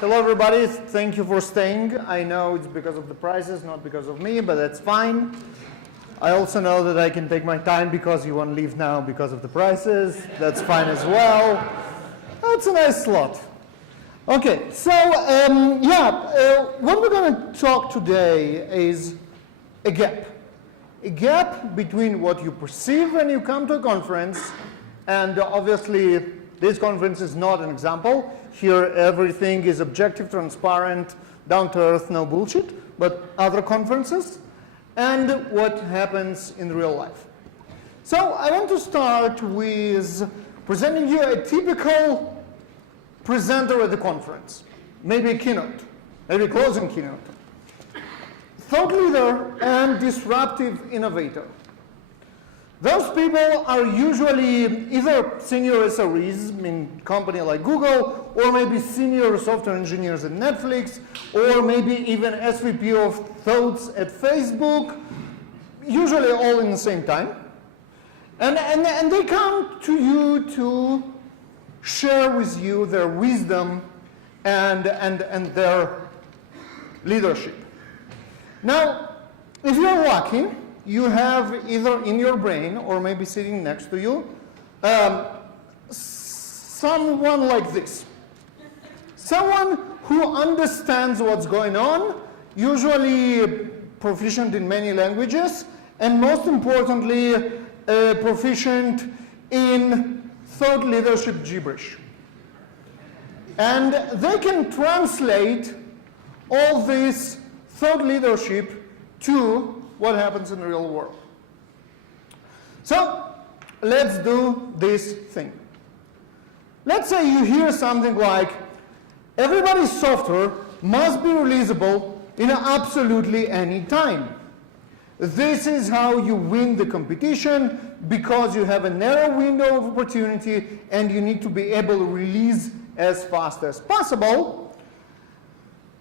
Hello, everybody. Thank you for staying. I know it's because of the prices, not because of me, but that's fine. I also know that I can take my time because you won't leave now because of the prices. That's fine as well. That's a nice slot. Okay, so what we're going to talk today is a gap. A gap between what you perceive when you come to a conference, and obviously this conference is not an example. Here everything is objective, transparent, down to earth, no bullshit, but other conferences, and what happens in real life. So I want to start with presenting you a typical presenter at the conference, maybe a keynote, maybe a closing keynote. Thought leader and disruptive innovator. Those people are usually either senior SREs in a company like Google, or maybe senior software engineers at Netflix, or maybe even SVP of thoughts at Facebook, usually all in the same time. And they come to you to share with you their wisdom and their leadership. Now, if you're lucky, you have either in your brain or maybe sitting next to you someone like this. Someone who understands what's going on, usually proficient in many languages, and most importantly, proficient in thought leadership gibberish. And they can translate all this thought leadership to what happens in the real world. So let's do this thing. Let's say you hear something like, everybody's software must be releasable in absolutely any time. This is how you win the competition because you have a narrow window of opportunity and you need to be able to release as fast as possible.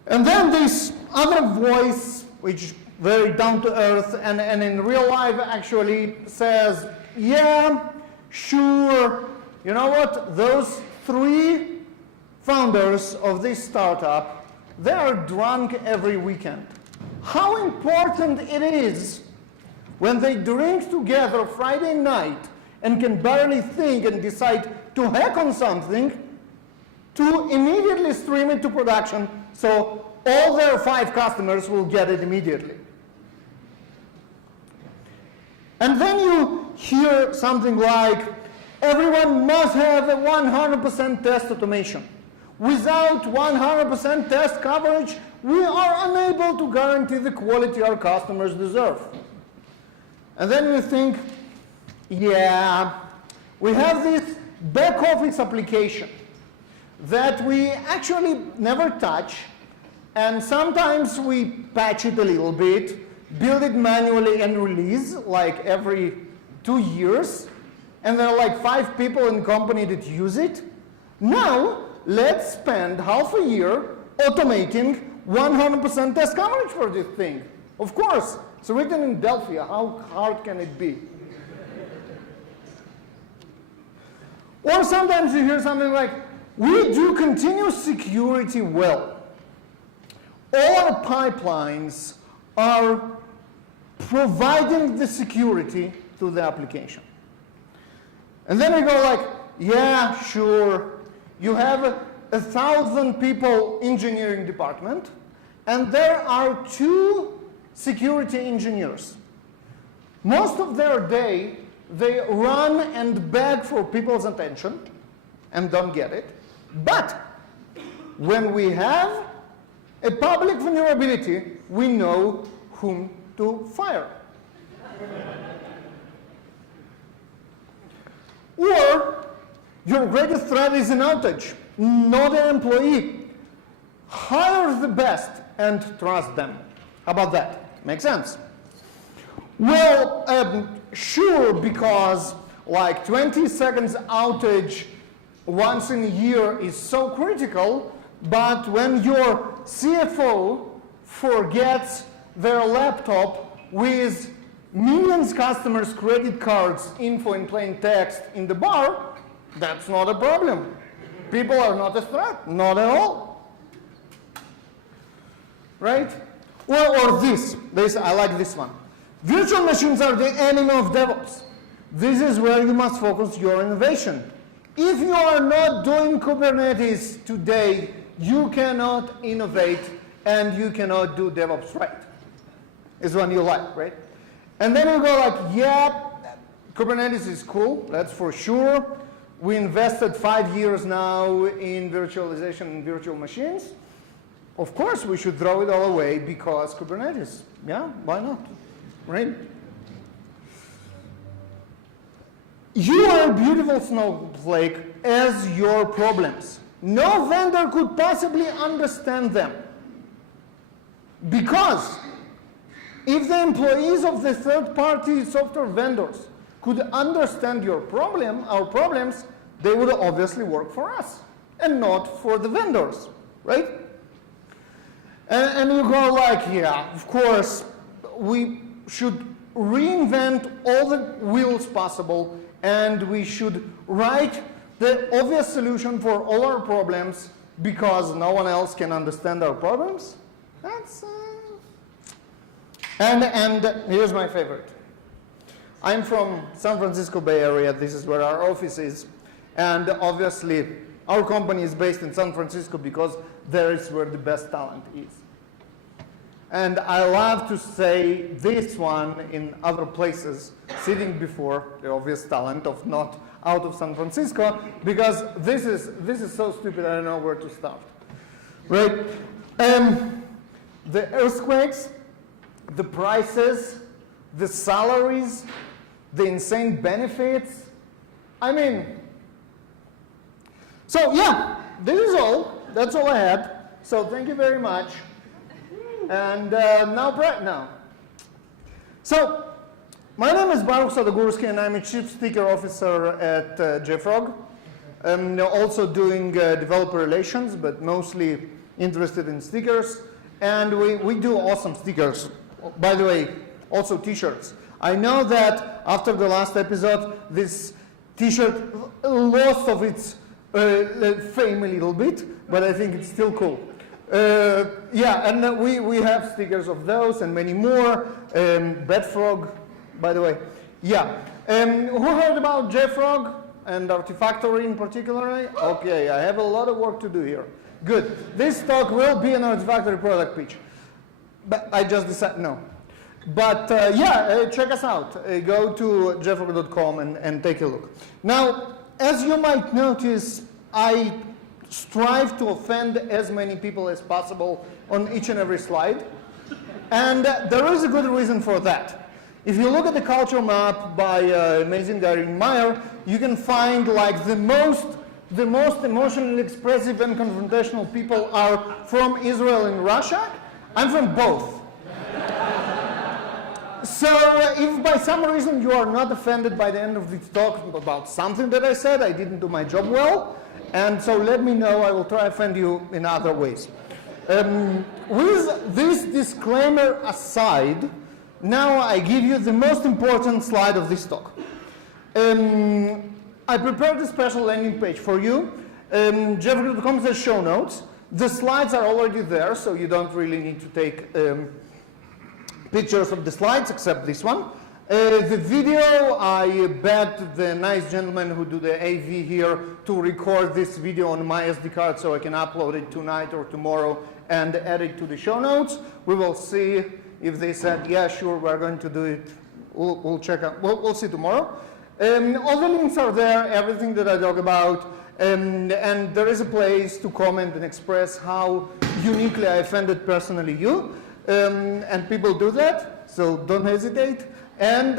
And then this other voice, which very down to earth and in real life actually says, yeah, sure, you know what, those 3 founders of this startup, they are drunk every weekend. How important it is when they drink together Friday night and can barely think and decide to hack on something, to immediately stream it to production so all their 5 customers will get it immediately. And then you hear something like, everyone must have a 100% test automation. Without 100% test coverage, we are unable to guarantee the quality our customers deserve. And then you think, yeah, we have this back office application that we actually never touch, and sometimes we patch it a little bit, build it manually and release like every 2 years, and there are like 5 people in the company that use it. Now, let's spend half a year automating 100% test coverage for this thing. Of course, it's written in Delphi. How hard can it be? Or sometimes you hear something like, we do continuous security well. All our pipelines are providing the security to the application. And then we go like, yeah, sure, you have 1,000 people engineering department, and there are 2 security engineers. Most of their day, they run and beg for people's attention and don't get it. But when we have a public vulnerability, we know whom to fire. Or your greatest threat is an outage, not an employee. Hire the best and trust them. How about that? Make sense? Well, sure, because like 20 seconds outage once in a year is so critical, but when your CFO forgets their laptop with millions customers' credit cards info in plain text in the bar, that's not a problem. People are not a threat, not at all. right? Or this, I like this one. Virtual machines are the enemy of DevOps. This is where you must focus your innovation. If you are not doing Kubernetes today, you cannot innovate and you cannot do DevOps right. Is one you like, right? And then you go like, yeah, Kubernetes is cool, that's for sure. We invested 5 years now in virtualization and virtual machines. Of course, we should throw it all away because Kubernetes. Yeah, why not, right? You are a beautiful snowflake as your problems. No vendor could possibly understand them. Because if the employees of the third-party software vendors could understand your problem, our problems, they would obviously work for us and not for the vendors, right? And you go like, yeah, of course, we should reinvent all the wheels possible and we should write the obvious solution for all our problems because no one else can understand our problems. That's, and here's my favorite. I'm from San Francisco Bay Area. This is where our office is. And obviously, our company is based in San Francisco because there is where the best talent is. And I love to say this one in other places, sitting before the obvious talent of not out of San Francisco, because this is so stupid, I don't know where to start. Right? The earthquakes, the prices, the salaries, the insane benefits. I mean, so yeah, this is all. That's all I had. So thank you very much. And now. So my name is Baruch Sadogursky, and I'm a Chief Sticker Officer at JFrog. I'm also doing developer relations, but mostly interested in stickers. And we do awesome stickers. By the way, also t-shirts. I know that after the last episode, this t-shirt lost of its fame a little bit, but I think it's still cool. Yeah, and we have stickers of those and many more. Bedfrog, by the way. Yeah. Who heard about JFrog and Artifactory in particular? Okay, I have a lot of work to do here. Good. This talk will be an Artifactory product pitch. But I just decided, no. But yeah, check us out. Go to jfrog.com and take a look. Now, as you might notice, I strive to offend as many people as possible on each and every slide. And there is a good reason for that. If you look at the culture map by amazing Gary Meyer, you can find like the most emotionally expressive and confrontational people are from Israel and Russia. I'm from both. So if by some reason you are not offended by the end of this talk about something that I said, I didn't do my job well, and so let me know, I will try to offend you in other ways. With this disclaimer aside, now I give you the most important slide of this talk. I prepared a special landing page for you. JFrog.com says show notes. The slides are already there, so you don't really need to take pictures of the slides, except this one. The video, I begged the nice gentleman who do the AV here to record this video on my SD card so I can upload it tonight or tomorrow and add it to the show notes. We will see if they said, yeah, sure, we're going to do it. We'll check out. We'll see tomorrow. All the links are there, everything that I talk about. And there is a place to comment and express how uniquely I offended personally you. And people do that, so don't hesitate. And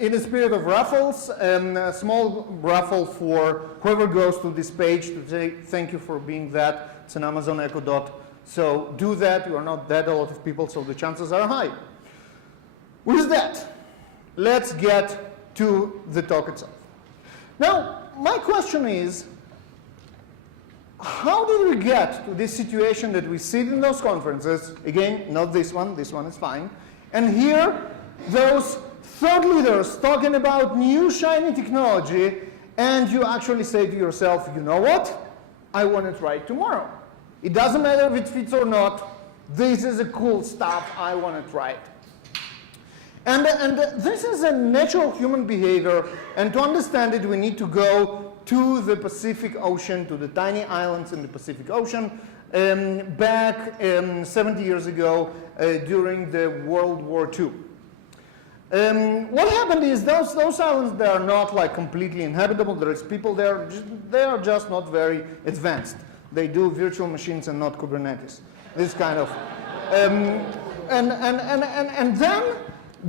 in the spirit of raffles, a small raffle for whoever goes to this page to say thank you for being that. It's an Amazon Echo Dot. So do that. You are not that a lot of people, so the chances are high. With that, let's get to the talk itself. Now, my question is, how did we get to this situation that we sit in those conferences? Again, not this one is fine. And hear those thought leaders talking about new shiny technology, and you actually say to yourself, you know what? I want to try it tomorrow. It doesn't matter if it fits or not. this is a cool stuff, I want to try it. And this is a natural human behavior, and to understand it, we need to go to the Pacific Ocean, to the tiny islands in the Pacific Ocean, back 70 years ago during the World War II. What happened is those islands, they are not like completely inhabitable. There is people there. They are just not very advanced. They do virtual machines and not Kubernetes. This kind of. And then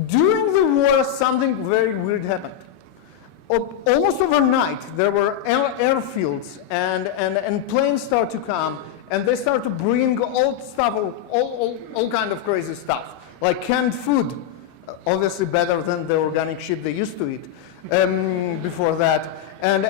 during the war, something very weird happened. Almost overnight, there were airfields and planes start to come, and they start to bring all stuff, all kind of crazy stuff, like canned food. Obviously better than the organic shit they used to eat before that. And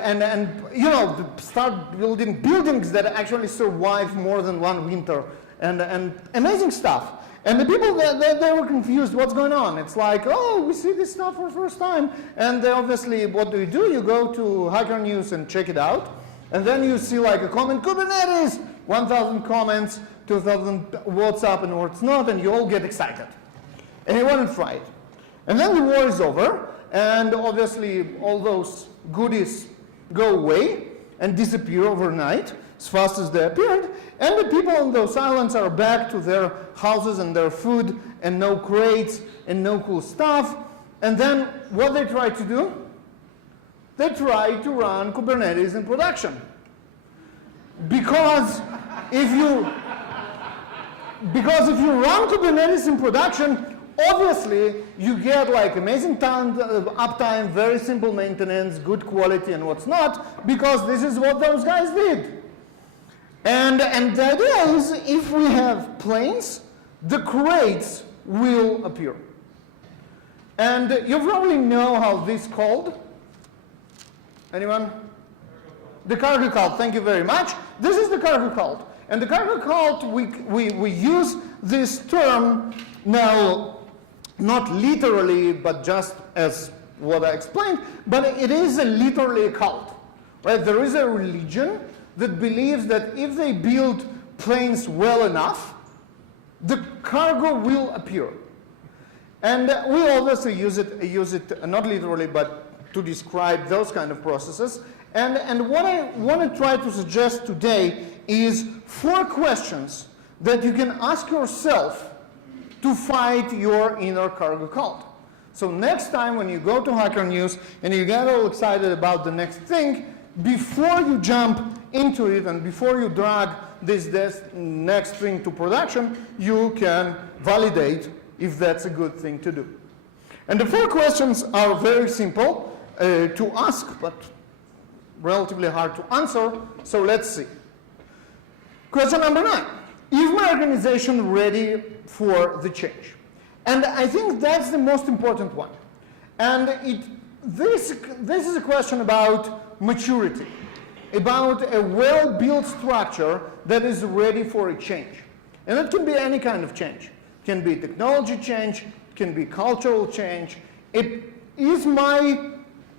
you know, start building buildings that actually survive more than one winter, and amazing stuff. And the people, they were confused, what's going on? It's like, oh, we see this stuff for the first time. And obviously, what do? You go to Hacker News and check it out. And then you see like a comment, Kubernetes, 1,000 comments, 2,000 what's up and what's not, and you all get excited. And you want to try it. And then the war is over, and obviously all those goodies go away and disappear overnight as fast as they appeared, and the people on those islands are back to their houses and their food and no crates and no cool stuff. And then what they try to do? They try to run Kubernetes in production. Because if you run Kubernetes in production, obviously you get like amazing uptime, very simple maintenance, good quality and what's not, because this is what those guys did. And the idea is, if we have planes, the crates will appear. And you probably know how this is called. Anyone? The cargo cult, thank you very much. This is the cargo cult. And the cargo cult, we use this term now, not literally, but just as what I explained, but it is literally a cult. Right? There is a religion that believes that if they build planes well enough, the cargo will appear. And we obviously use it not literally, but to describe those kind of processes. And what I want to try to suggest today is 4 questions that you can ask yourself to fight your inner cargo cult. So next time when you go to Hacker News and you get all excited about the next thing, before you jump into it and before you drag this next thing to production, you can validate if that's a good thing to do. And the 4 questions are very simple to ask, but relatively hard to answer, so let's see. Question number 9. Is my organization ready for the change? And I think that's the most important one. And this is a question about maturity, about a well-built structure that is ready for a change. And it can be any kind of change. It can be technology change, it can be cultural change. Is my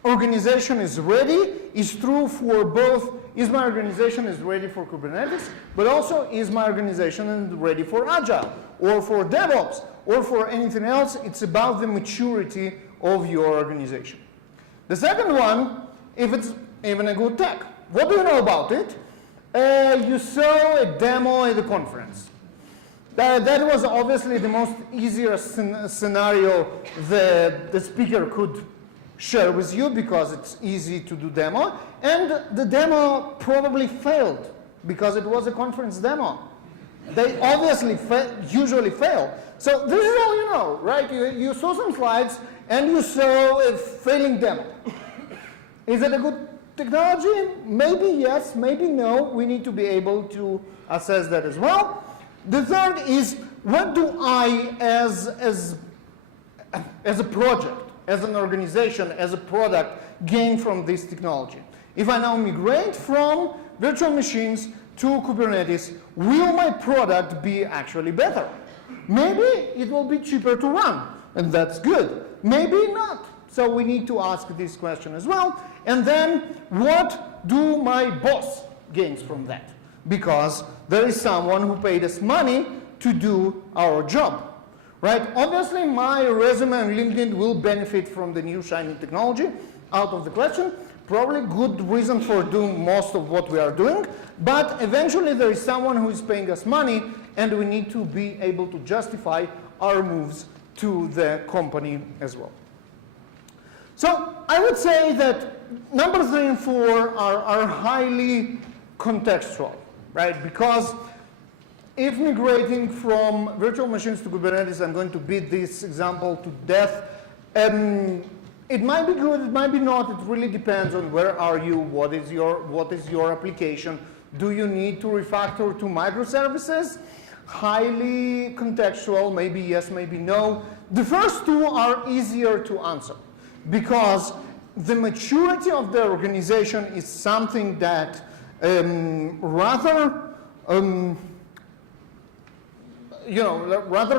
organization is ready is true for both. Is my organization is ready for Kubernetes, but also is my organization ready for Agile or for DevOps or for anything else? It's about the maturity of your organization. The second one, if it's even a good tech. What do you know about it? You saw a demo at the conference. That was obviously the most easiest scenario the speaker could share with you because it's easy to do demo. And the demo probably failed because it was a conference demo. They obviously usually fail. So this is all you know, right? You saw some slides and you saw a failing demo. Is it a good technology? Maybe yes, maybe no. We need to be able to assess that as well. The third is, what do I, as a project, as an organization, as a product, gain from this technology? If I now migrate from virtual machines to Kubernetes, will my product be actually better? Maybe it will be cheaper to run, and that's good. Maybe not. So we need to ask this question as well. And then, what do my boss gains from that? Because there is someone who paid us money to do our job. Right? Obviously, my resume and LinkedIn will benefit from the new shiny technology, out of the question. Probably good reason for doing most of what we are doing, but eventually there is someone who is paying us money, and we need to be able to justify our moves to the company as well. So I would say that number 3 and 4 are highly contextual, right? Because if migrating from virtual machines to Kubernetes, I'm going to beat this example to death. It might be good, it might be not. It really depends on where are you, what is your application. Do you need to refactor to microservices? Highly contextual, maybe yes, maybe no. The first two are easier to answer because the maturity of the organization is something that rather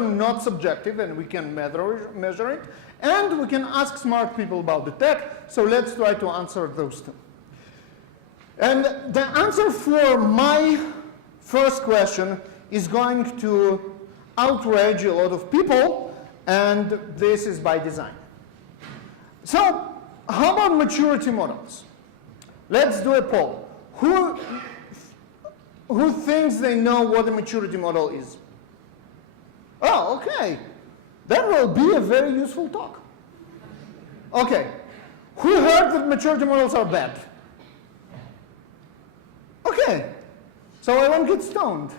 not subjective, and we can measure it, and we can ask smart people about the tech. So let's try to answer those two. And the answer for my first question is going to outrage a lot of people, and this is by design. So how about maturity models? Let's do a poll. Who thinks they know what a maturity model is? Oh, okay. That will be a very useful talk. Okay. Who heard that maturity models are bad? Okay. So I won't get stoned.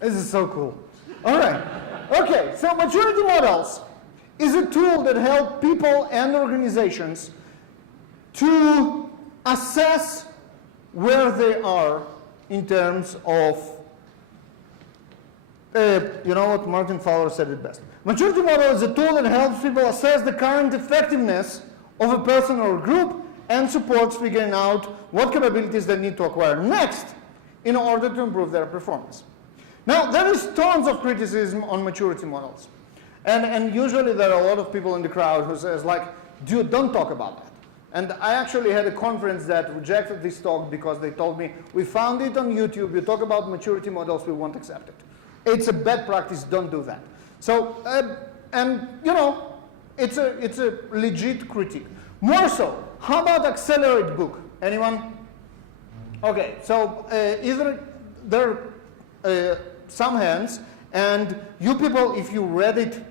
This is so cool. All right. Okay, so maturity models is a tool that helps people and organizations to assess where they are in terms of, you know what, Martin Fowler said it best. Maturity model is a tool that helps people assess the current effectiveness of a person or a group and supports figuring out what capabilities they need to acquire next in order to improve their performance. Now, there is tons of criticism on maturity models. And usually there are a lot of people in the crowd who says like, dude, don't talk about that. And I actually had a conference that rejected this talk because they told me, we found it on YouTube, you talk about maturity models, we won't accept it. It's a bad practice, don't do that. So, and you know, it's a legit critique. More so, how about accelerate book? Anyone? Okay, so either there are some hands, and you people, if you read it,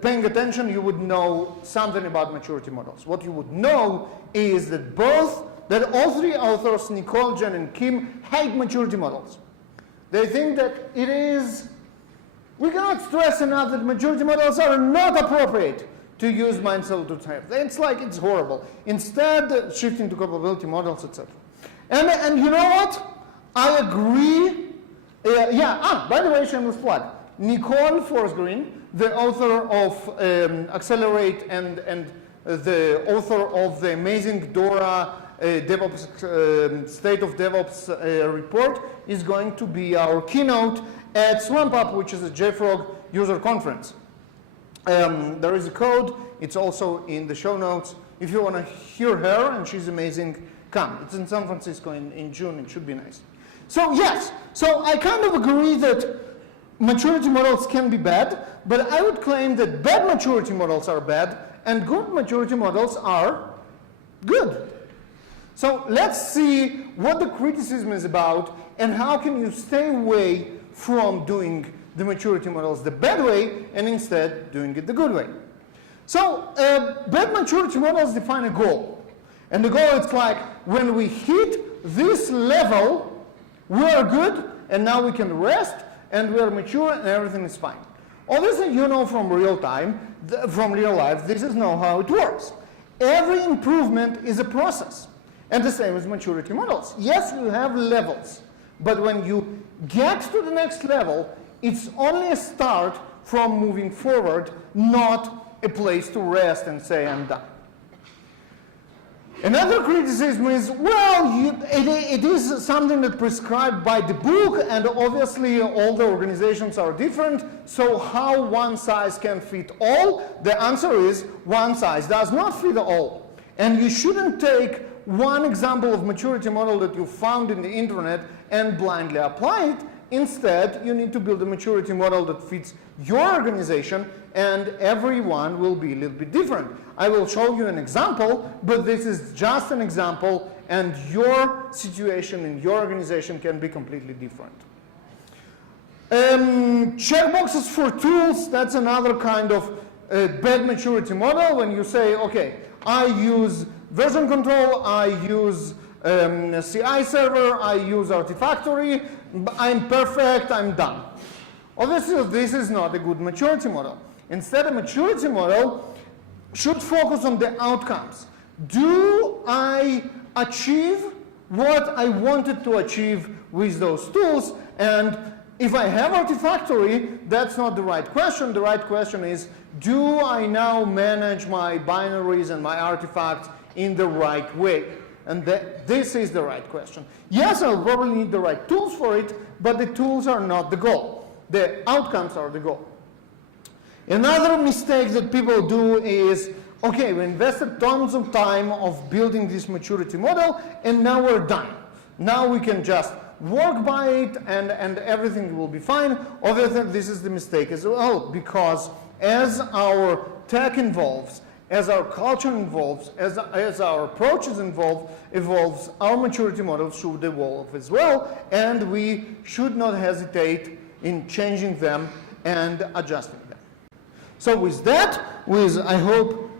paying attention, you would know something about maturity models. What you would know is that all three authors, Nicole, Jen, and Kim, hate maturity models. They think that it is, we cannot stress enough that maturity models are not appropriate to use mindset to type. It's like, it's horrible. Instead, shifting to capability models, etc. And you know what? I agree. By the way, shameless plug. Nicole Forsgren, the author of Accelerate and the author of the amazing DORA DevOps, State of DevOps report, is going to be our keynote at SwampUp, which is a JFrog user conference. There is a code. It's also in the show notes. If you want to hear her, and she's amazing, come. It's in San Francisco in June. It should be nice. So yes, so I kind of agree that maturity models can be bad, but I would claim that bad maturity models are bad and good maturity models are good. So let's see what the criticism is about and how can you stay away from doing the maturity models the bad way and instead doing it the good way. So bad maturity models define a goal. And the goal is like, when we hit this level, we are good, and now we can rest, and we are mature, and everything is fine. Obviously, you know from real life, this is not how it works. Every improvement is a process, and the same as maturity models. Yes, you have levels, but when you get to the next level, it's only a start from moving forward, not a place to rest and say, I'm done. Another criticism is, well, it is something that's prescribed by the book, and obviously all the organizations are different, so how one size can fit all? The answer is, one size does not fit all. And you shouldn't take one example of maturity model that you found in the internet and blindly apply it, Instead, you need to build a maturity model that fits your organization, and everyone will be a little bit different. I will show you an example, but this is just an example, and your situation in your organization can be completely different. Checkboxes for tools, that's another kind of bad maturity model. When you say, okay, I use version control, I use CI server, I use Artifactory, I'm perfect, I'm done. Obviously, this is not a good maturity model. Instead, a maturity model should focus on the outcomes. Do I achieve what I wanted to achieve with those tools? And if I have Artifactory, that's not the right question. The right question is, do I now manage my binaries and my artifacts in the right way? And this is the right question. Yes, I'll probably need the right tools for it, but the tools are not the goal. The outcomes are the goal. Another mistake that people do is, okay, we invested tons of time of building this maturity model, and now we're done. Now we can just work by it, and everything will be fine. Obviously, this is the mistake as well, because as our tech evolves, as our culture evolves, as our approaches evolves, our maturity models should evolve as well, and we should not hesitate in changing them and adjusting them. So with that, I hope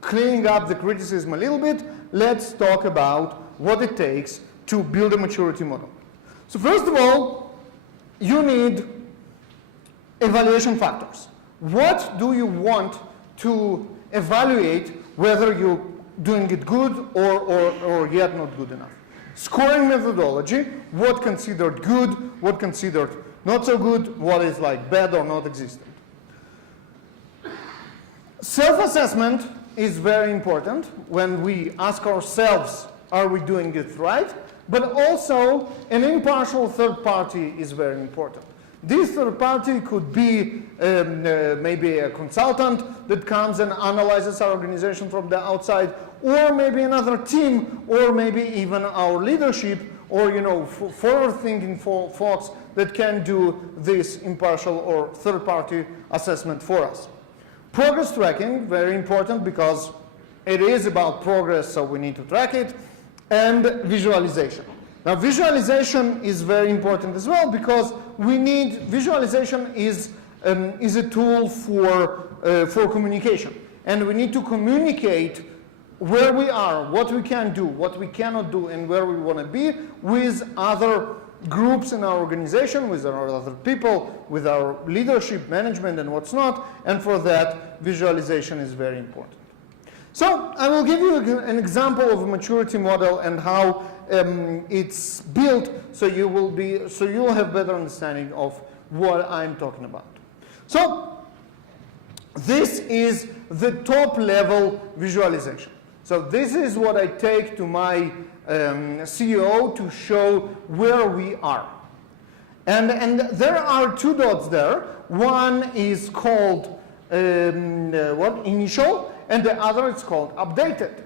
cleaning up the criticism a little bit, let's talk about what it takes to build a maturity model. So first of all, you need evaluation factors. What do you want to evaluate whether you're doing it good or yet not good enough? Scoring methodology, what considered good, what considered not so good, what is like bad or not existent. Self-assessment is very important when we ask ourselves, are we doing it right? But also, an impartial third party is very important. This third party could be maybe a consultant that comes and analyzes our organization from the outside, or maybe another team, or maybe even our leadership, or forward-thinking folks that can do this impartial or third-party assessment for us. Progress tracking, very important because it is about progress, so we need to track it. And visualization. Now, visualization is very important as well because visualization is a tool for communication. And we need to communicate where we are, what we can do, what we cannot do, and where we want to be with other groups in our organization, with our other people, with our leadership, management, and what's not. And for that, visualization is very important. So I will give you an example of a maturity model and how it's built, so you'll have better understanding of what I'm talking about. So this is the top level visualization. So this is what I take to my CEO to show where we are. And there are two dots there. One is called initial, and the other is called updated.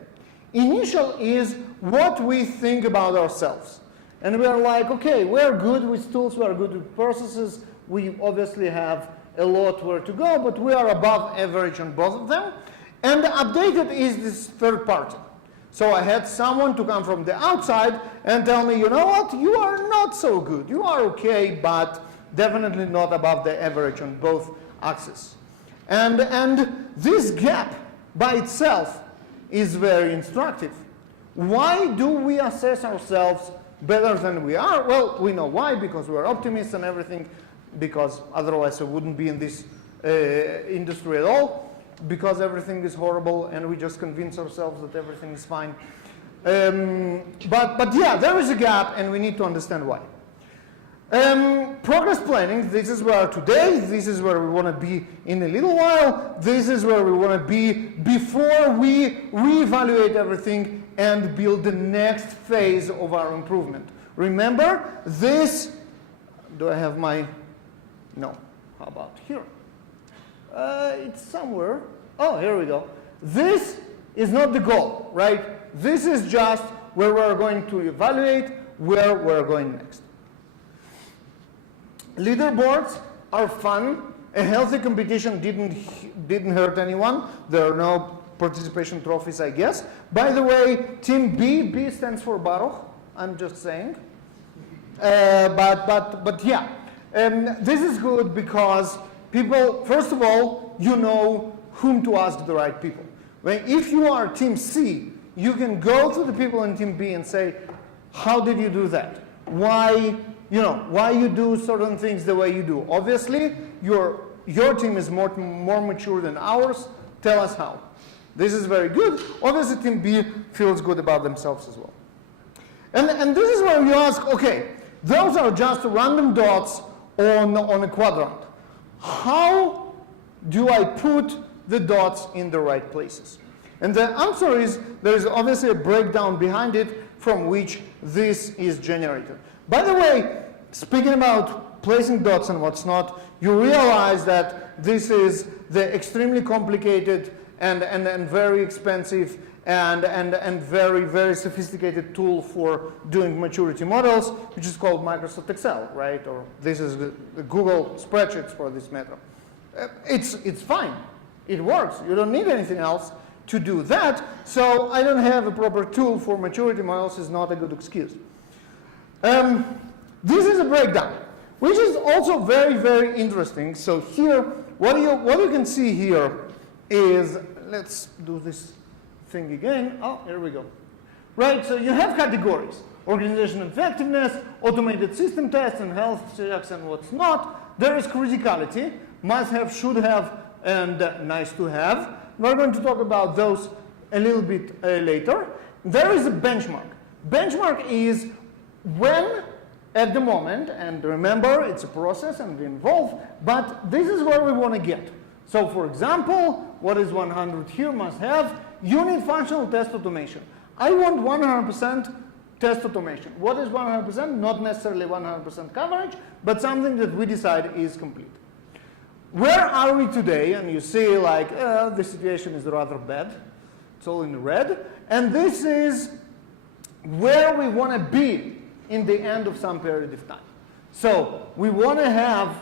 Initial is what we think about ourselves. And we are like, okay, we're good with tools, we are good with processes, we obviously have a lot where to go, but we are above average on both of them. And the updated is this third party. So I had someone to come from the outside and tell me, you know what, you are not so good. You are okay, but definitely not above the average on both axes. And this gap by itself is very instructive. Why do we assess ourselves better than we are? Well, we know why, because we're optimists and everything, because otherwise we wouldn't be in this industry at all, because everything is horrible and we just convince ourselves that everything is fine. But yeah, there is a gap and we need to understand why. Progress planning, this is where today, this is where we want to be in a little while, this is where we want to be before we reevaluate everything and build the next phase of our improvement. Remember, this, do I have my, no, how about here? It's somewhere, oh, here we go. This is not the goal, right? This is just where we're going to evaluate where we're going next. Leaderboards are fun. A healthy competition didn't hurt anyone. There are no participation trophies, I guess. By the way, Team B stands for Baruch. I'm just saying. But yeah, this is good because people, first of all, you know whom to ask the right people. If you are Team C, you can go to the people in Team B and say, how did you do that? Why you do certain things the way you do? Obviously, your team is more mature than ours. Tell us how. This is very good. Obviously, Team B feels good about themselves as well. And this is where you ask, okay, those are just random dots on a quadrant. How do I put the dots in the right places? And the answer is there is obviously a breakdown behind it from which this is generated. By the way, speaking about placing dots and what's not, you realize that this is the extremely complicated and very expensive and very, very sophisticated tool for doing maturity models, which is called Microsoft Excel, right? Or this is the Google spreadsheets for this matter. It's fine. It works. You don't need anything else to do that. So I don't have a proper tool for maturity models is not a good excuse. This is a breakdown, which is also very, very interesting. So here, what you can see here is, let's do this thing again. Oh, here we go. Right, so you have categories: organization effectiveness, automated system tests, and health checks, and what's not. There is criticality, must have, should have, and nice to have. We're going to talk about those a little bit later. There is a benchmark. Benchmark is when, at the moment, and remember, it's a process and involved, but this is where we want to get. So, for example, what is 100 here must have? Unit functional test automation. I want 100% test automation. What is 100%? Not necessarily 100% coverage, but something that we decide is complete. Where are we today? And you see, like, the situation is rather bad. It's all in red. And this is where we want to be in the end of some period of time. So we want to have,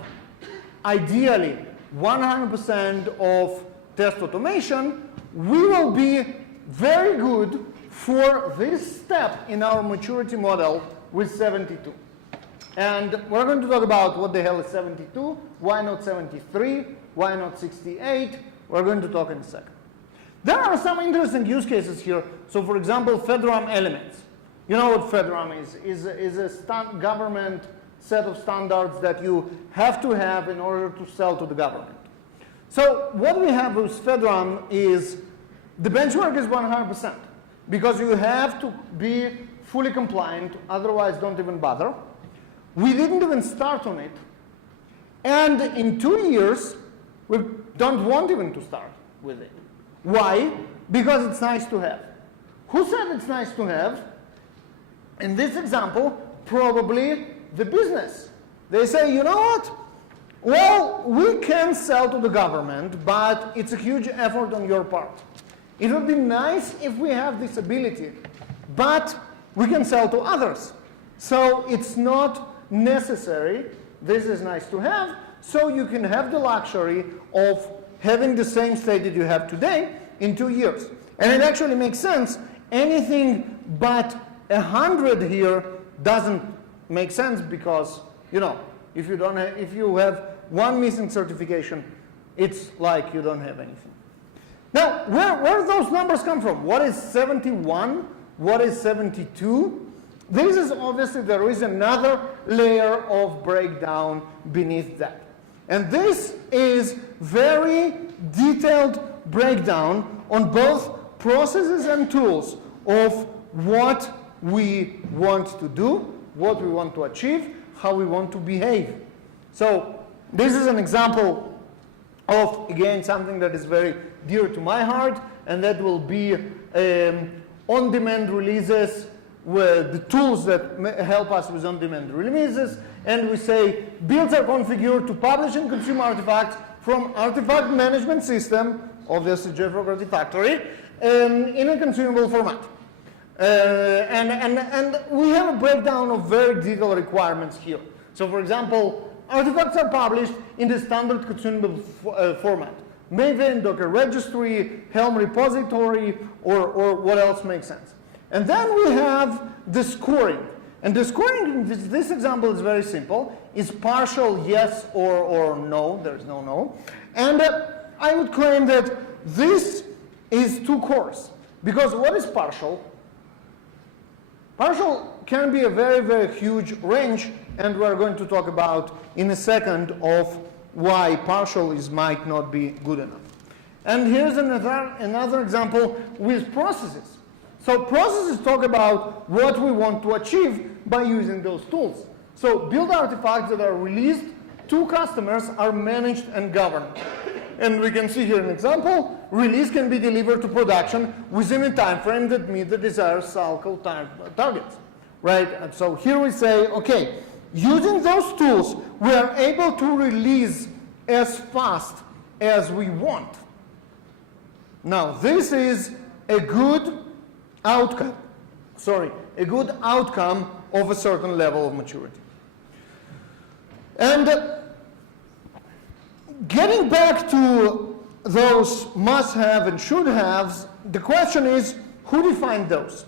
ideally, 100% of test automation. We will be very good for this step in our maturity model with 72. And we're going to talk about what the hell is 72, why not 73, why not 68. We're going to talk in a second. There are some interesting use cases here. So for example, FedRAMP elements. You know what FedRAMP is a government set of standards that you have to have in order to sell to the government. So what we have with FedRAMP is the benchmark is 100% because you have to be fully compliant, otherwise don't even bother. We didn't even start on it. And in 2 years, we don't want even to start with it. Why? Because it's nice to have. Who said it's nice to have? In this example, probably the business. They say, you know what? Well, we can sell to the government, but it's a huge effort on your part. It would be nice if we have this ability, but we can sell to others. So it's not necessary. This is nice to have, so you can have the luxury of having the same state that you have today in 2 years. And it actually makes sense. Anything but 100 here doesn't make sense because, you know, if you have one missing certification, it's like you don't have anything. Now, where do those numbers come from? What is 71? What is 72? This is obviously, there is another layer of breakdown beneath that. And this is very detailed breakdown on both processes and tools of what we want to do, what we want to achieve, how we want to behave. So this is an example of, again, something that is very dear to my heart, and that will be on-demand releases with the tools that help us with on-demand releases. And we say builds are configured to publish and consume artifacts from artifact management system, obviously JFrog Artifactory, in a consumable format. And we have a breakdown of very detailed requirements here. So for example, artifacts are published in the standard consumable format. Maven, Docker registry, Helm repository, or what else makes sense. And then we have the scoring. And the scoring in this example is very simple. It's partial yes or no. There's no no. And I would claim that this is too coarse. Because what is partial? Partial can be a very, very huge range, and we're going to talk about in a second of why partial might not be good enough. And here's another example with processes. So processes talk about what we want to achieve by using those tools. So build artifacts that are released to customers are managed and governed. And we can see here an example. Release can be delivered to production within a time frame that meets the desired cycle targets. Right? And so here we say, okay, using those tools, we are able to release as fast as we want. Now, this is a good outcome. A good outcome of a certain level of maturity. And getting back to those must-have and should-haves, the question is, who defined those?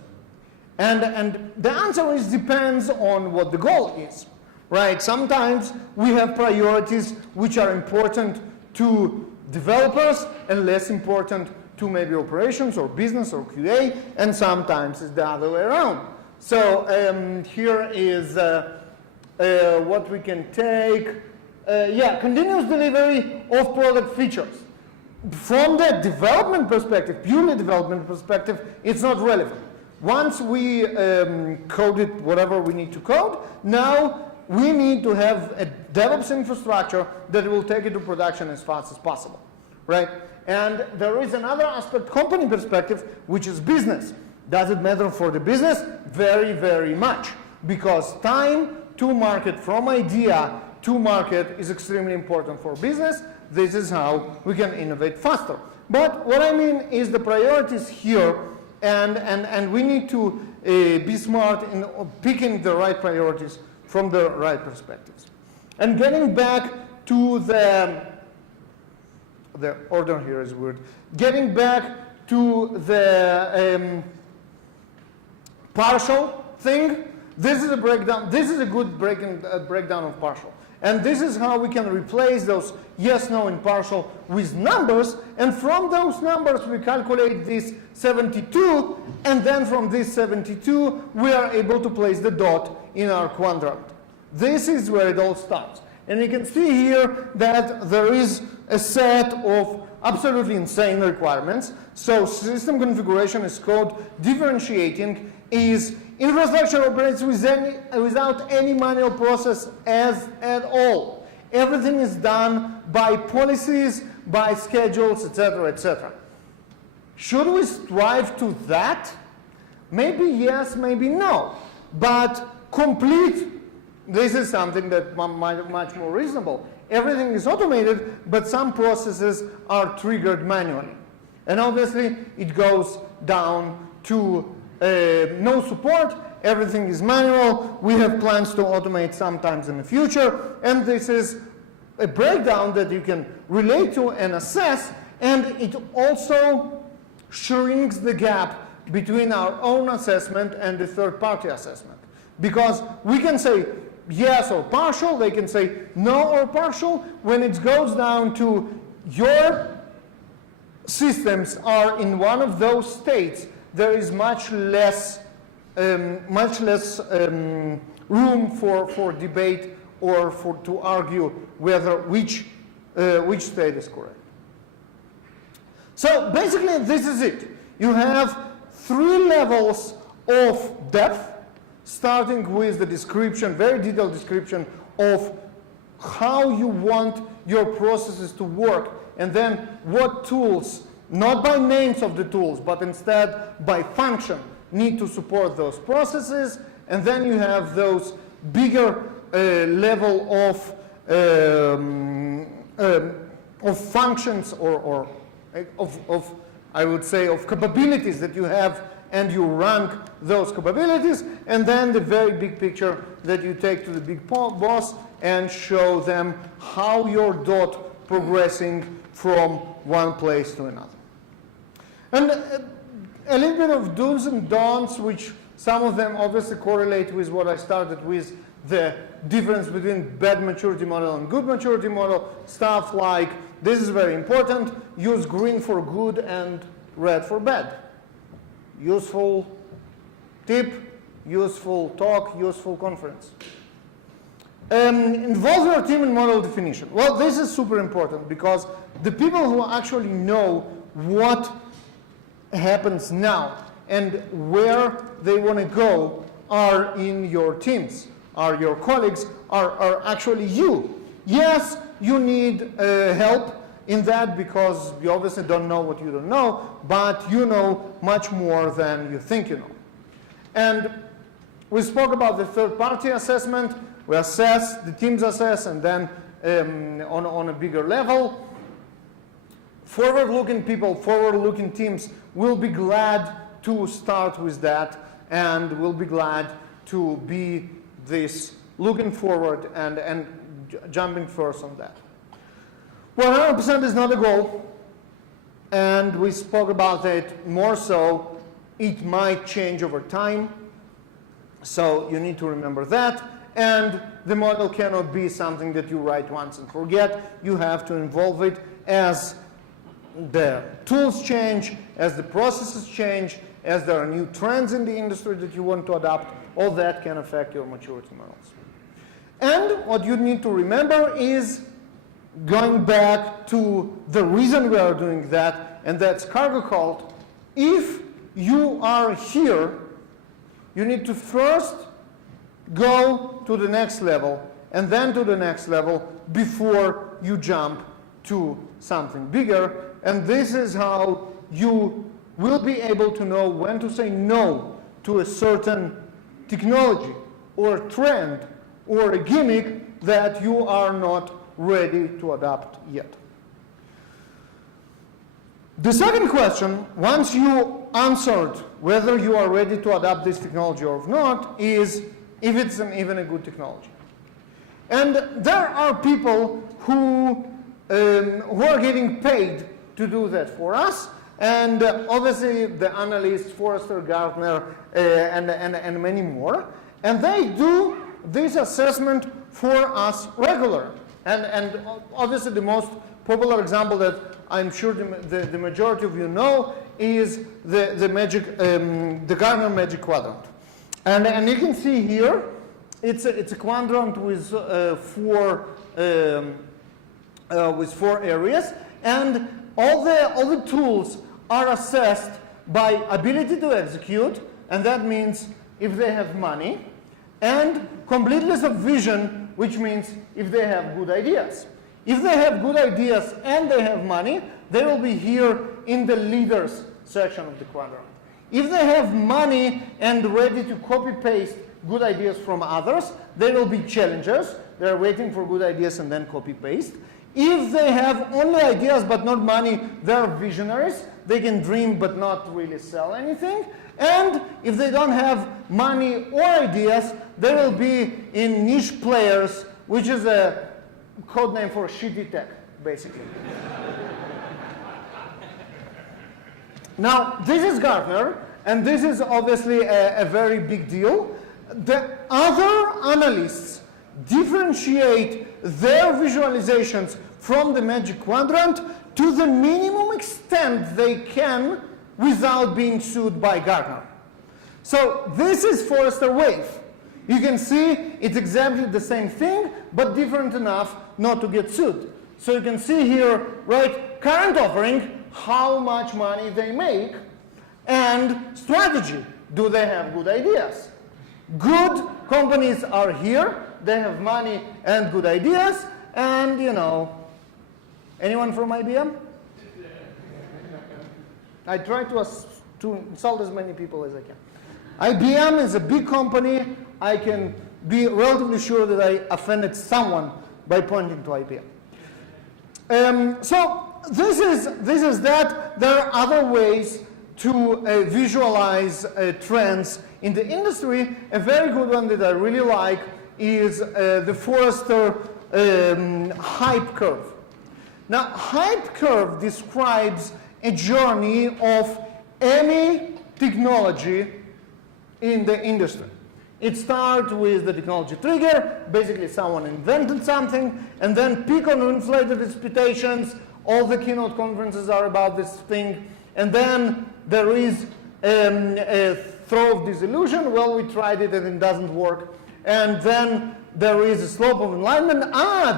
And the answer is depends on what the goal is, right? Sometimes we have priorities which are important to developers and less important to maybe operations or business or QA, and sometimes it's the other way around. So here is what we can take. Continuous delivery of product features. From the development perspective, purely development perspective, it's not relevant. Once we coded whatever we need to code, now we need to have a DevOps infrastructure that will take it to production as fast as possible, right? And there is another aspect, company perspective, which is business. Does it matter for the business? Very, very much. Because time to market, from idea to market, is extremely important for business. This is how we can innovate faster. But what I mean is the priorities here, and we need to be smart in picking the right priorities from the right perspectives. And getting back to the order here is weird. Getting back to the partial thing, this is a breakdown. This is a good breakdown of partial. And this is how we can replace those yes, no, and partial with numbers. And from those numbers, we calculate this 72. And then from this 72, we are able to place the dot in our quadrant. This is where it all starts. And you can see here that there is a set of absolutely insane requirements. So system configuration is code differentiating is infrastructure operates without any manual process at all. Everything is done by policies, by schedules, etc., etc. Should we strive to that? Maybe yes, maybe no. But complete, this is something that much more reasonable. Everything is automated, but some processes are triggered manually. And obviously, it goes down to no support. Everything is manual. We have plans to automate sometimes in the future. And this is a breakdown that you can relate to and assess. And it also shrinks the gap between our own assessment and the third-party assessment. Because we can say yes or partial. They can say no or partial. When it goes down to your systems are in one of those states, there is much less room for debate or to argue whether which state is correct. So basically, this is it. You have 3 levels of depth, starting with the description, very detailed description of how you want your processes to work, and then what tools, not by names of the tools, but instead by function, need to support those processes. And then you have those bigger level of functions or I would say of capabilities that you have, and you rank those capabilities. And then the very big picture that you take to the big boss and show them how your dot progressing from one place to another. And a little bit of do's and don'ts, which some of them obviously correlate with what I started with, the difference between bad maturity model and good maturity model. Stuff like, this is very important, use green for good and red for bad. Useful tip, useful talk, useful conference. Involve your team in model definition. Well, this is super important because the people who actually know what happens now and where they want to go are in your teams, are your colleagues, are actually you. Yes, you need help in that because you obviously don't know what you don't know, but you know much more than you think you know. And we spoke about the third-party assessment. We assess, the teams assess, and then on a bigger level. Forward-looking people, forward-looking teams will be glad to start with that and will be glad to be this looking forward and jumping first on that. 100% is not a goal, and we spoke about it more so. It might change over time, so you need to remember that. And the model cannot be something that you write once and forget. You have to involve it as the tools change, as the processes change, as there are new trends in the industry that you want to adopt. All that can affect your maturity models. And what you need to remember is going back to the reason we are doing that, and that's cargo cult. If you are here, you need to first go to the next level and then to the next level before you jump to something bigger. And this is how you will be able to know when to say no to a certain technology or trend or a gimmick that you are not ready to adopt yet. The second question, once you answered whether you are ready to adopt this technology or not, is if it's even a good technology. And there are people who are getting paid to do that for us. And obviously the analysts, Forrester, Gartner, and many more. And they do this assessment for us regular. And obviously the most popular example that I'm sure the majority of you know is the Gartner Magic Quadrant. And you can see here, it's a quadrant with four areas, and all the tools are assessed by ability to execute, and that means if they have money, and completeness of vision, which means if they have good ideas. If they have good ideas and they have money, they will be here in the leaders section of the quadrant. If they have money and ready to copy-paste good ideas from others, they will be challengers. They're waiting for good ideas and then copy-paste. If they have only ideas but not money, they're visionaries. They can dream but not really sell anything. And if they don't have money or ideas, they will be in niche players, which is a code name for shitty tech, basically. Now, this is Gartner, and this is obviously a very big deal. The other analysts differentiate their visualizations from the Magic Quadrant to the minimum extent they can without being sued by Gartner. So this is Forrester Wave. You can see it's exactly the same thing, but different enough not to get sued. So you can see here, right, current offering, how much money they make, and strategy. Do they have good ideas? Good companies are here. They have money and good ideas. And, you know, anyone from IBM? I try to insult as many people as I can. IBM is a big company. I can be relatively sure that I offended someone by pointing to IBM. So this is that. There are other ways to visualize trends in the industry. A very good one that I really like is the Forrester hype curve. Now, hype curve describes a journey of any technology in the industry. It starts with the technology trigger, basically someone invented something, and then peak on inflated expectations, all the keynote conferences are about this thing, and then there is a throw of disillusion, well, we tried it and it doesn't work, and then there is a slope of enlightenment,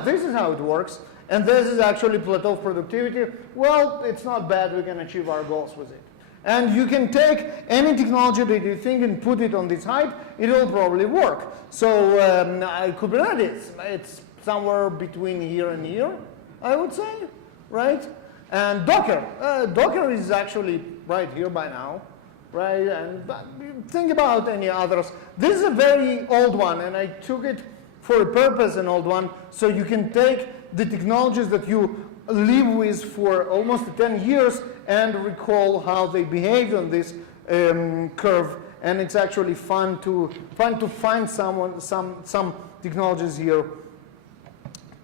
this is how it works, and this is actually plateau of productivity, well, it's not bad, we can achieve our goals with it. And you can take any technology that you think and put it on this hype, it will probably work. So Kubernetes, it's somewhere between here and here, I would say, right? And Docker, Docker is actually right here by now, right? And think about any others. This is a very old one, and I took it for a purpose, an old one, so you can take the technologies that you live with for almost 10 years and recall how they behave on this curve, and it's actually fun to find some technologies here.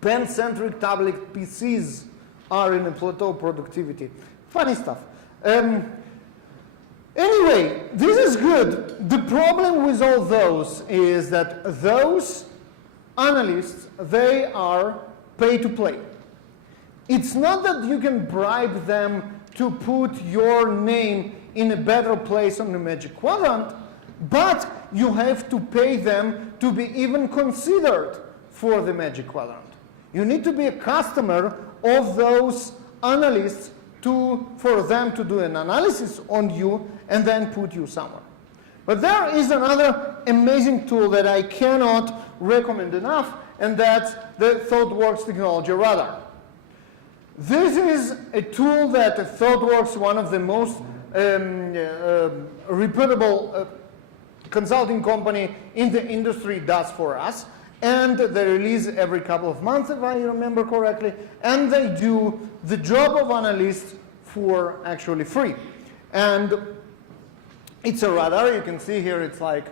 Pen-centric tablet PCs are in a plateau productivity. Funny stuff. Anyway, this is good. The problem with all those is that those analysts, they are pay to play. It's not that you can bribe them to put your name in a better place on the Magic Quadrant, but you have to pay them to be even considered for the Magic Quadrant. You need to be a customer of those analysts for them to do an analysis on you and then put you somewhere. But there is another amazing tool that I cannot recommend enough, and that's the ThoughtWorks technology radar. This is a tool that ThoughtWorks, one of the most reputable consulting company in the industry, does for us. And they release every couple of months, if I remember correctly, and they do the job of analysts for actually free. And it's a radar. You can see here it's like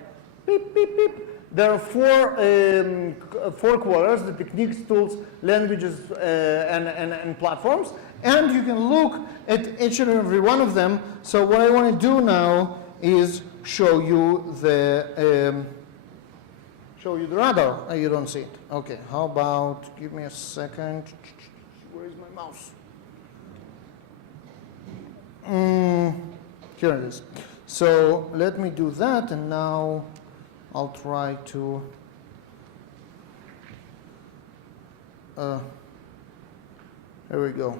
beep, beep, beep. There are four quarters, the techniques, tools, languages, and platforms. And you can look at each and every one of them. So what I want to do now is show you the radar. You don't see it. Okay, how about, give me a second. Where is my mouse? Here it is. So let me do that, and now I'll try to here we go.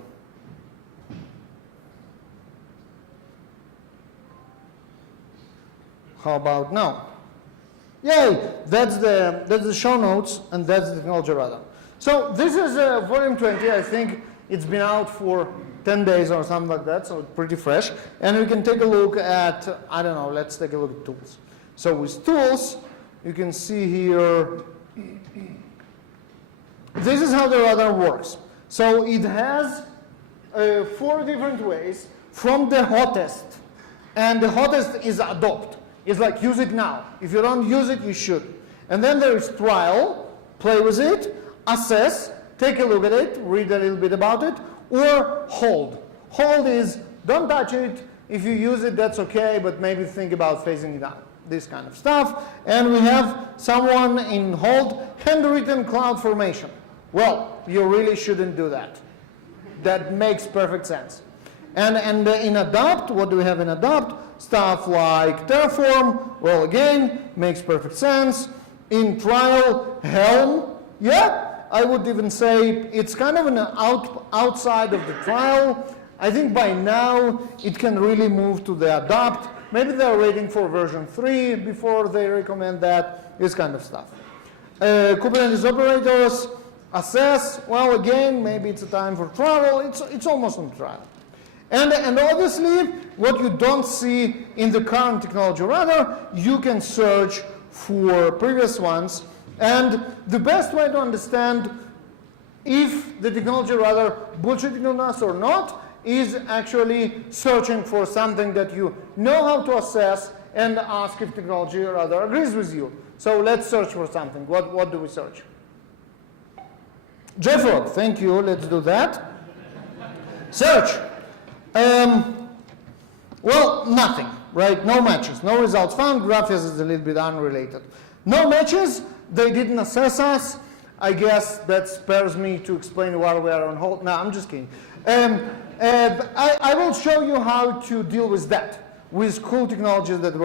How about now? Yay! That's the show notes, and that's the technology radar. So this is volume 20. I think it's been out for 10 days or something like that, so it's pretty fresh. And we can take a look at, I don't know, let's take a look at tools. So with tools, you can see here, this is how the radar works. So it has 4 different ways from the hottest, and the hottest is adopt. It's like use it now. If you don't use it, you should. And then there is trial, play with it, assess, take a look at it, read a little bit about it, or hold. Hold is don't touch it. If you use it, that's okay, but maybe think about phasing it out. This kind of stuff. And we have someone in hold, handwritten cloud formation. Well, you really shouldn't do that. That makes perfect sense. And in adopt, what do we have in adopt? Stuff like Terraform, well, again, makes perfect sense. In trial, Helm, yeah, I would even say it's kind of an outside of the trial. I think by now it can really move to the adopt. Maybe they're waiting for version 3 before they recommend that, this kind of stuff. Kubernetes operators, assess, well, again, maybe it's a time for trial. It's almost on trial. And obviously, what you don't see in the current technology radar, you can search for previous ones. And the best way to understand if the technology radar bullshitting on us or not is actually searching for something that you know how to assess and ask if technology rather agrees with you. So let's search for something. What do we search? JFrog, thank you. Let's do that. Search. Well, nothing, right? No matches, no results found. Graphics is a little bit unrelated. No matches. They didn't assess us. I guess that spares me to explain why we are on hold. No, I'm just kidding. I will show you how to deal with that, with cool technologies that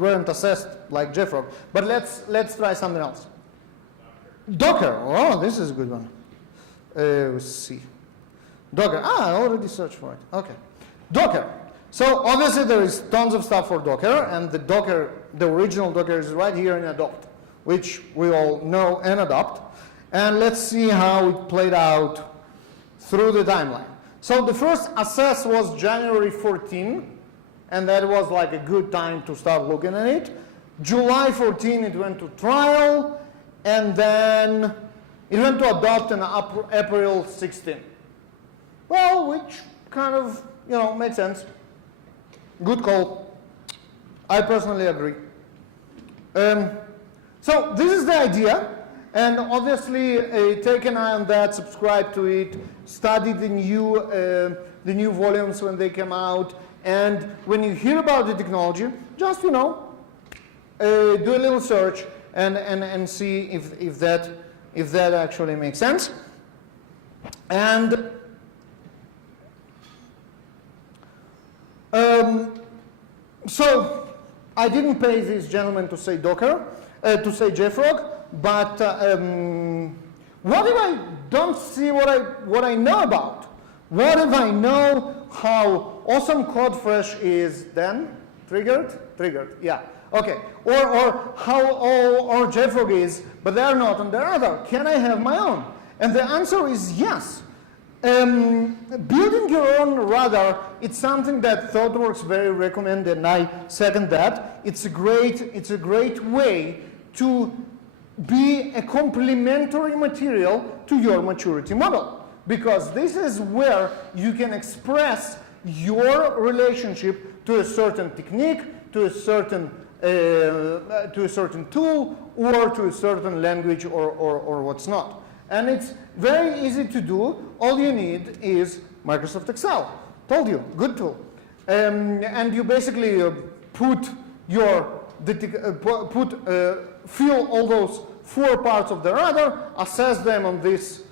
weren't assessed like JFrog. But let's try something else. Docker. Oh, this is a good one. Let's see. Docker. I already searched for it. Okay. Docker. So obviously there is tons of stuff for Docker, and the original Docker is right here in adopt, which we all know and adopt. And let's see how it played out through the timeline. So the first assess was January 14, and that was like a good time to start looking at it. July 14, it went to trial, and then it went to adopt in April 16. Well, which kind of, made sense. Good call. I personally agree. So this is the idea. And obviously, take an eye on that, subscribe to it, study the new volumes when they come out, and when you hear about the technology, just do a little search and see if that actually makes sense. And so I didn't pay this gentleman to say Docker, to say JFrog. But what if I don't see what I know about? What if I know how awesome CodeFresh is then? Triggered? Triggered, yeah. Okay. Or how all JFrog is, but they're not on the radar. Can I have my own? And the answer is yes. Building your own radar, it's something that ThoughtWorks very recommend, and I second that. It's a great way to be a complementary material to your maturity model, because this is where you can express your relationship to a certain technique, to a certain tool, or to a certain language, or what's not. And it's very easy to do. All you need is Microsoft Excel. Told you, good tool. And you basically fill all those 4 parts of the radar, assess them on this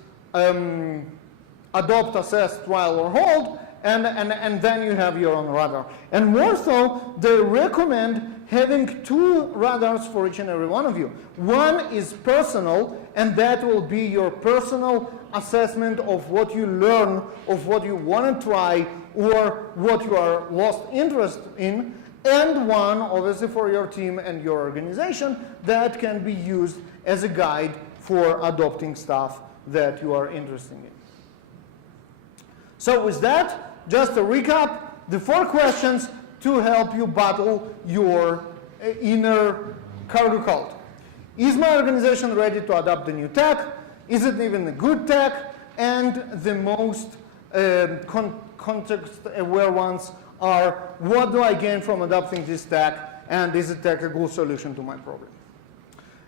adopt, assess, trial, or hold, and then you have your own radar. And more so, they recommend having 2 radars for each and every one of you. One is personal, and that will be your personal assessment of what you learn, of what you want to try, or what you are lost interest in. And one, obviously, for your team and your organization that can be used as a guide for adopting stuff that you are interested in. So with that, just a recap, the 4 questions to help you battle your inner cargo cult. Is my organization ready to adopt the new tech? Is it even a good tech? And the most context-aware ones are, what do I gain from adopting this tech, and is it a technical solution to my problem?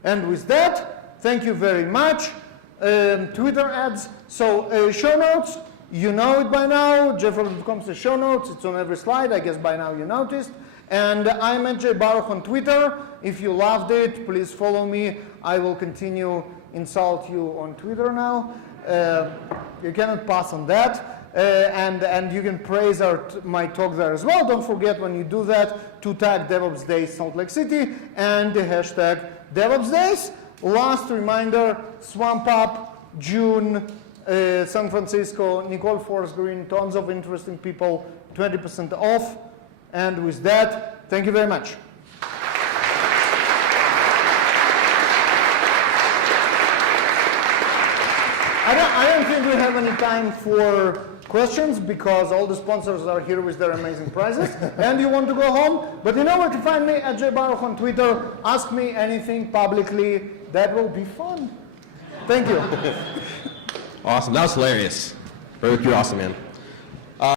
And with that, thank you very much. Twitter ads, so show notes, you know it by now. JFrog.com says show notes, it's on every slide, I guess by now you noticed. And I'm at JBaruch on Twitter. If you loved it, please follow me. I will continue insult you on Twitter now. You cannot pass on that. And you can praise my talk there as well. Don't forget when you do that to tag DevOps Days Salt Lake City and the hashtag DevOps Days. Last reminder, Swamp Up, June, San Francisco, Nicole Forest Green, tons of interesting people, 20% off. And with that, thank you very much. I don't think we have any time for questions because all the sponsors are here with their amazing prizes and you want to go home, but you know where to find me, at JBaruch on Twitter. Ask me anything publicly. That will be fun. Thank you. Awesome. That was hilarious. Baruch, you're awesome, man.